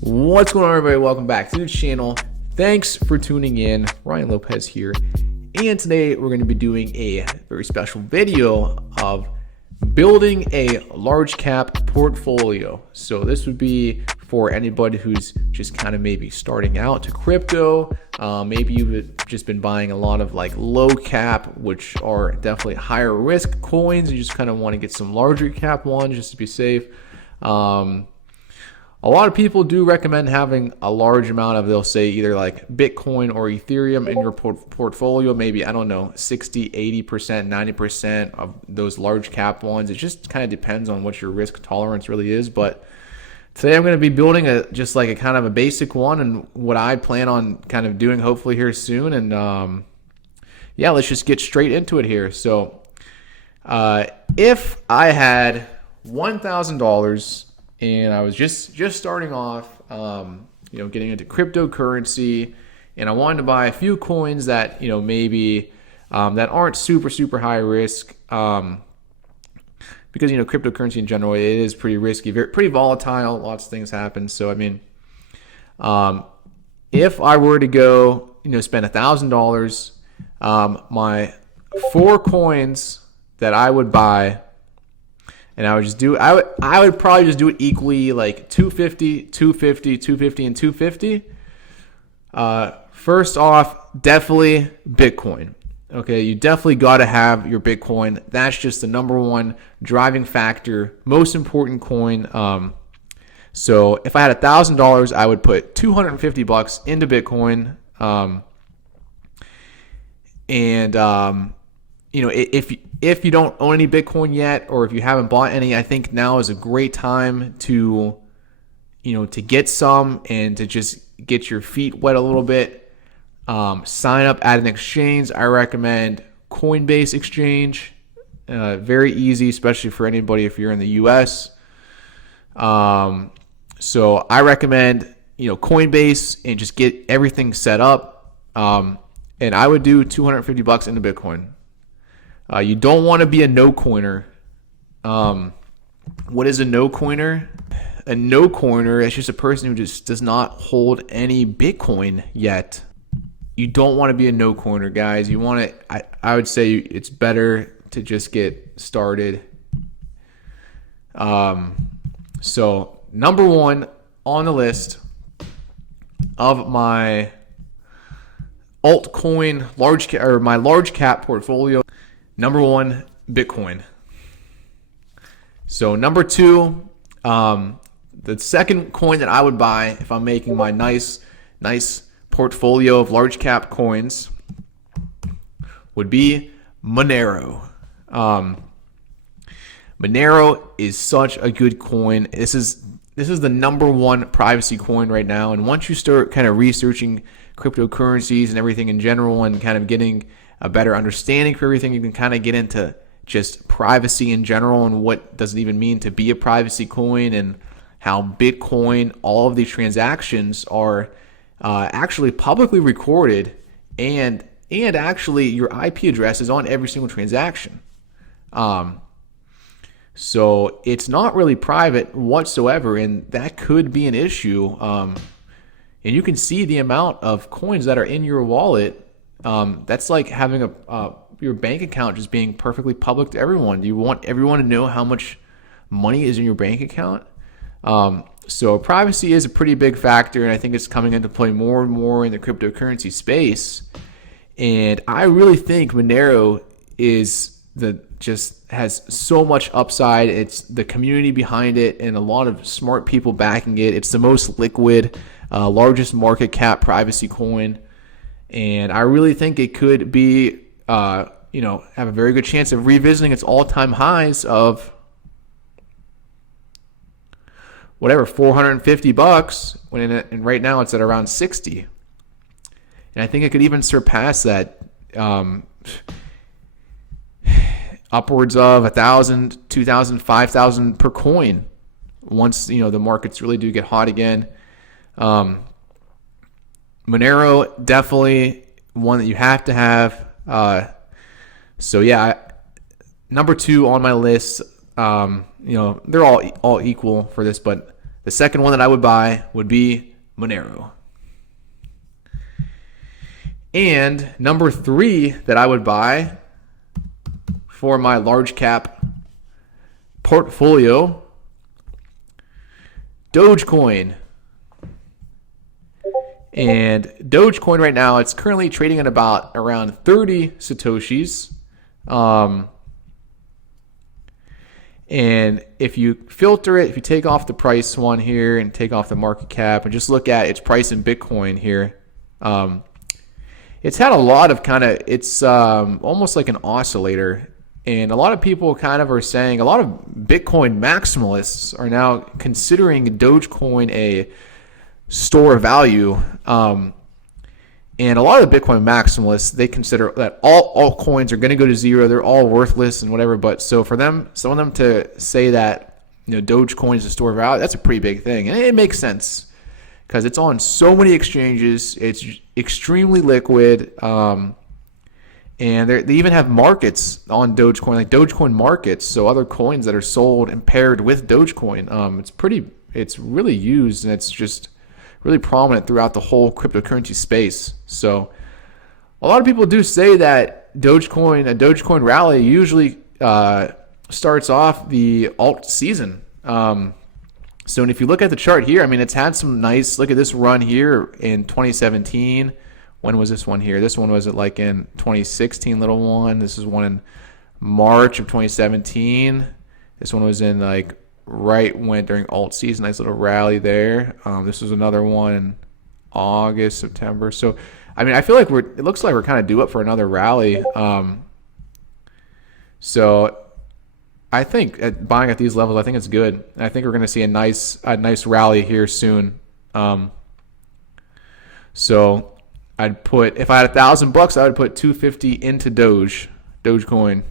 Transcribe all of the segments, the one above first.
What's going on, everybody? Welcome back to the channel. Thanks for tuning in. Ryan Lopez here, and today we're going to be doing a very special video of building a large cap portfolio. So this would be for anybody who's just kind of maybe starting out to crypto. Maybe you've just been buying a lot of like low cap, which are definitely higher risk coins. You just kind of want to get some larger cap ones just to be safe. A lot of people do recommend having a large amount of, they'll say either like Bitcoin or Ethereum in your portfolio, maybe, I don't know, 60, 80%, 90% of those large cap ones. It just kind of depends on what your risk tolerance really is. But today I'm going to be building just like a kind of a basic one and what I plan on kind of doing hopefully here soon. And yeah, let's just get straight into it here. So if I had $1,000 and I was just starting off, getting into cryptocurrency, and I wanted to buy a few coins that, maybe that aren't super high risk, because, cryptocurrency in general, it is pretty risky, pretty volatile, lots of things happen. So, I mean, if I were to go, spend $1,000, my 4 coins that I would buy, and I would just do, I would probably just do it equally, like 250, 250, 250, and 250. First off, definitely Bitcoin. Okay, you definitely got to have your Bitcoin. That's just the number one driving factor, most important coin. So if I had $1,000, I would put $250 into Bitcoin. If you don't own any Bitcoin yet, or if you haven't bought any, I think now is a great time to, to get some and to just get your feet wet a little bit. Sign up at an exchange. I recommend Coinbase exchange. Very easy, especially for anybody if you're in the US. So I recommend, Coinbase and just get everything set up. And I would do $250 into Bitcoin. You don't want to be a no-coiner. What is a no-coiner? A no-coiner is just a person who just does not hold any Bitcoin yet. You don't want to be a no-coiner, guys. You want to, I would say it's better to just get started. So number one on the list of my altcoin my large cap portfolio, number one, Bitcoin. So number two, the second coin that I would buy if I'm making my nice portfolio of large cap coins would be Monero. Monero is such a good coin. This is the number one privacy coin right now. And once you start kind of researching cryptocurrencies and everything in general and kind of getting a better understanding for everything, you can kind of get into just privacy in general and what does it even mean to be a privacy coin, and how Bitcoin, all of these transactions are actually publicly recorded, and actually your IP address is on every single transaction. So it's not really private whatsoever, and that could be an issue. And you can see the amount of coins that are in your wallet. That's like having your bank account just being perfectly public to everyone. You want everyone to know how much money is in your bank account. So privacy is a pretty big factor, and I think it's coming into play more and more in the cryptocurrency space. And I really think Monero has so much upside. It's the community behind it and a lot of smart people backing it. It's the most liquid, largest market cap privacy coin. And I really think it could be, have a very good chance of revisiting its all-time highs of whatever, $450, and right now it's at around 60. And I think it could even surpass that, upwards of 1,000, 2,000, 5,000 per coin once, the markets really do get hot again. Monero, definitely one that you have to have. So yeah, number two on my list, they're all equal for this, but The second one that I would buy would be Monero. And number 3 that I would buy for my large cap portfolio, Dogecoin. And Dogecoin right now, it's currently trading at about around 30 Satoshis. And if you filter it, if you take off the price one here and take off the market cap and just look at its price in Bitcoin here, it's had a lot of it's almost like an oscillator. And a lot of people kind of are saying, a lot of Bitcoin maximalists are now considering Dogecoin a store of value. And a lot of the Bitcoin maximalists, they consider that all coins are going to go to zero. They're all worthless and whatever. But so for them, some of them to say that, Dogecoin is a store of value, that's a pretty big thing. And it makes sense because it's on so many exchanges. It's extremely liquid. And they even have markets on Dogecoin, like Dogecoin markets. So other coins that are sold and paired with Dogecoin. It's really used, and it's just really prominent throughout the whole cryptocurrency space. So a lot of people do say that a Dogecoin rally usually starts off the alt season. So if you look at the chart here, it's had some nice, look at this run here in 2017. When was this one here? This one was like in 2016, little one. This is one in March of 2017. This one was in during alt season, nice little rally there. This was another one in August, September. So, I feel like it looks like we're kind of due up for another rally. So I think buying at these levels, I think it's good. I think we're going to see a nice rally here soon. So I'd put, if I had $1,000, I would put $250 into Dogecoin.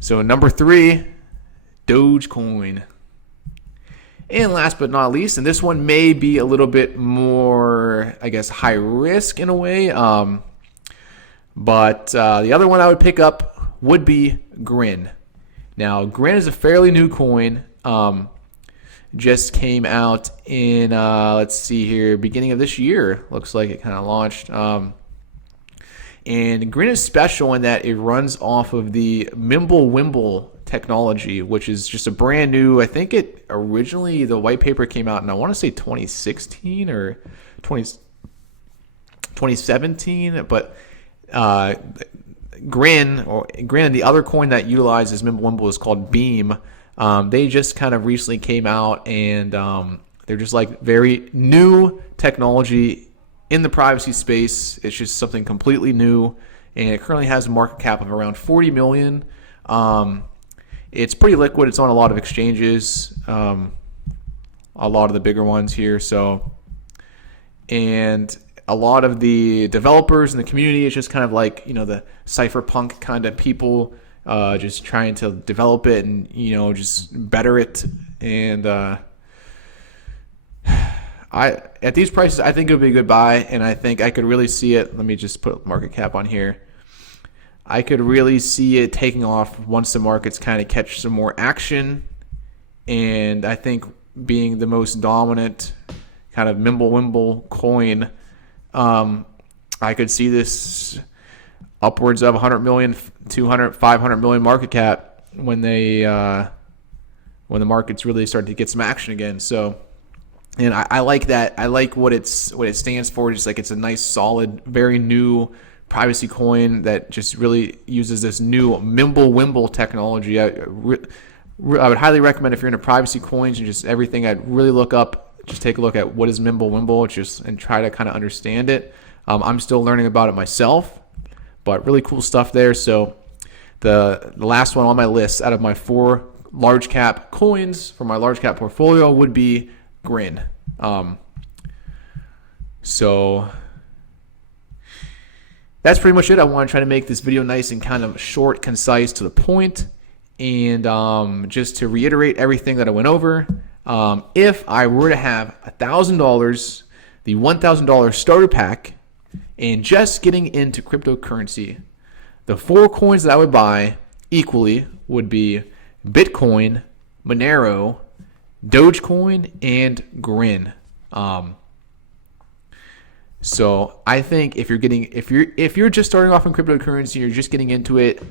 So number 3, Dogecoin. And last but not least, and this one may be a little bit more, high risk in a way. But the other one I would pick up would be Grin. Now, Grin is a fairly new coin. Just came out in, let's see here, beginning of this year. Looks like it kind of launched. And Grin is special in that it runs off of the Mimblewimble technology, which is just a brand new, I think it originally, the white paper came out in, I want to say 2016 or 2017, but Grin, the other coin that utilizes Mimblewimble is called Beam. They just kind of recently came out, and they're just very new technology in the privacy space. It's just something completely new, and it currently has a market cap of around 40 million. It's pretty liquid. It's on a lot of exchanges, a lot of the bigger ones here. So, and a lot of the developers in the community, it's just kind of the cypherpunk kind of people, just trying to develop it and, just better it. And at these prices, I think it would be a good buy, and I think I could really see it. Let me just put market cap on here. I could really see it taking off once the markets kind of catch some more action, and I think being the most dominant kind of Mimblewimble coin, I could see this upwards of 100 million, 200, 500 million market cap when the markets really start to get some action again. So. And I like that. I like what it stands for. Just it's a nice, solid, very new privacy coin that just really uses this new Mimblewimble technology. I would highly recommend, if you're into privacy coins and just everything, I'd really look up, just take a look at what is Mimblewimble, and try to kind of understand it. I'm still learning about it myself, but really cool stuff there. So the last one on my list out of my 4 large cap coins for my large cap portfolio would be Grin. So that's pretty much it. I want to try to make this video nice and kind of short, concise, to the point. And just to reiterate everything that I went over, if I were to have $1,000, the $1,000 starter pack, and just getting into cryptocurrency, the 4 coins that I would buy equally would be Bitcoin, Monero, Dogecoin, and Grin. So I think if you're just starting off in cryptocurrency, you're just getting into it,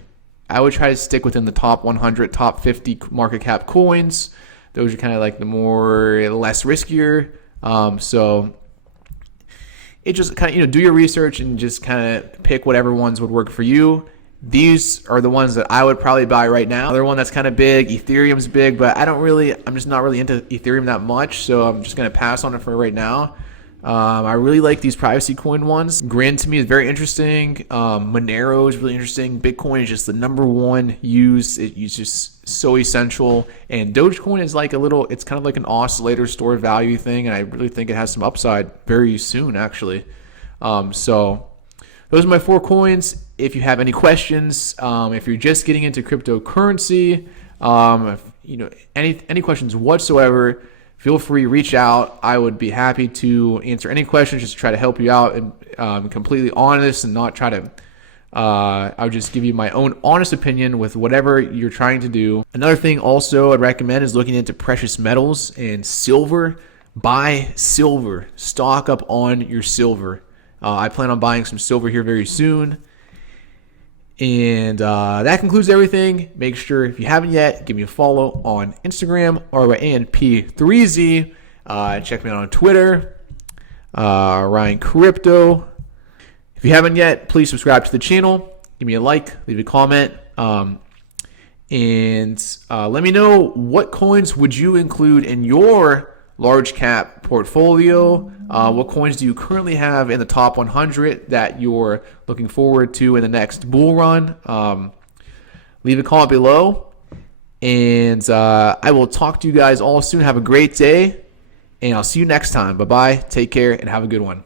I would try to stick within the top 100, top 50 market cap coins. Those are kind of like the less riskier. So it just kind of, do your research and just kind of pick whatever ones would work for you. These are the ones that I would probably buy right now. Another one that's kind of big, Ethereum's big, but I'm just not really into Ethereum that much, so I'm just going to pass on it for right now. I really like these privacy coin ones. Grin to me is very interesting. Monero is really interesting. Bitcoin is just the number one used. It's just so essential. And Dogecoin is like it's kind of like an oscillator store value thing. And I really think it has some upside very soon, actually. So those are my 4 coins. If you have any questions, if you're just getting into cryptocurrency, any questions whatsoever, feel free to reach out. I would be happy to answer any questions, just to try to help you out and completely honest and not try to, I would just give you my own honest opinion with whatever you're trying to do. Another thing also I'd recommend is looking into precious metals and silver. Buy silver. Stock up on your silver. I plan on buying some silver here very soon. And that concludes everything. Make sure, if you haven't yet, give me a follow on Instagram, RyanP3Z. Check me out on Twitter, Ryan Crypto. If you haven't yet, please subscribe to the channel. Give me a like, leave a comment, and let me know what coins would you include in your large cap portfolio. What coins do you currently have in the top 100 that you're looking forward to in the next bull run? Leave a comment below, and I will talk to you guys all soon. Have a great day, and I'll see you next time. Bye-bye. Take care, and have a good one.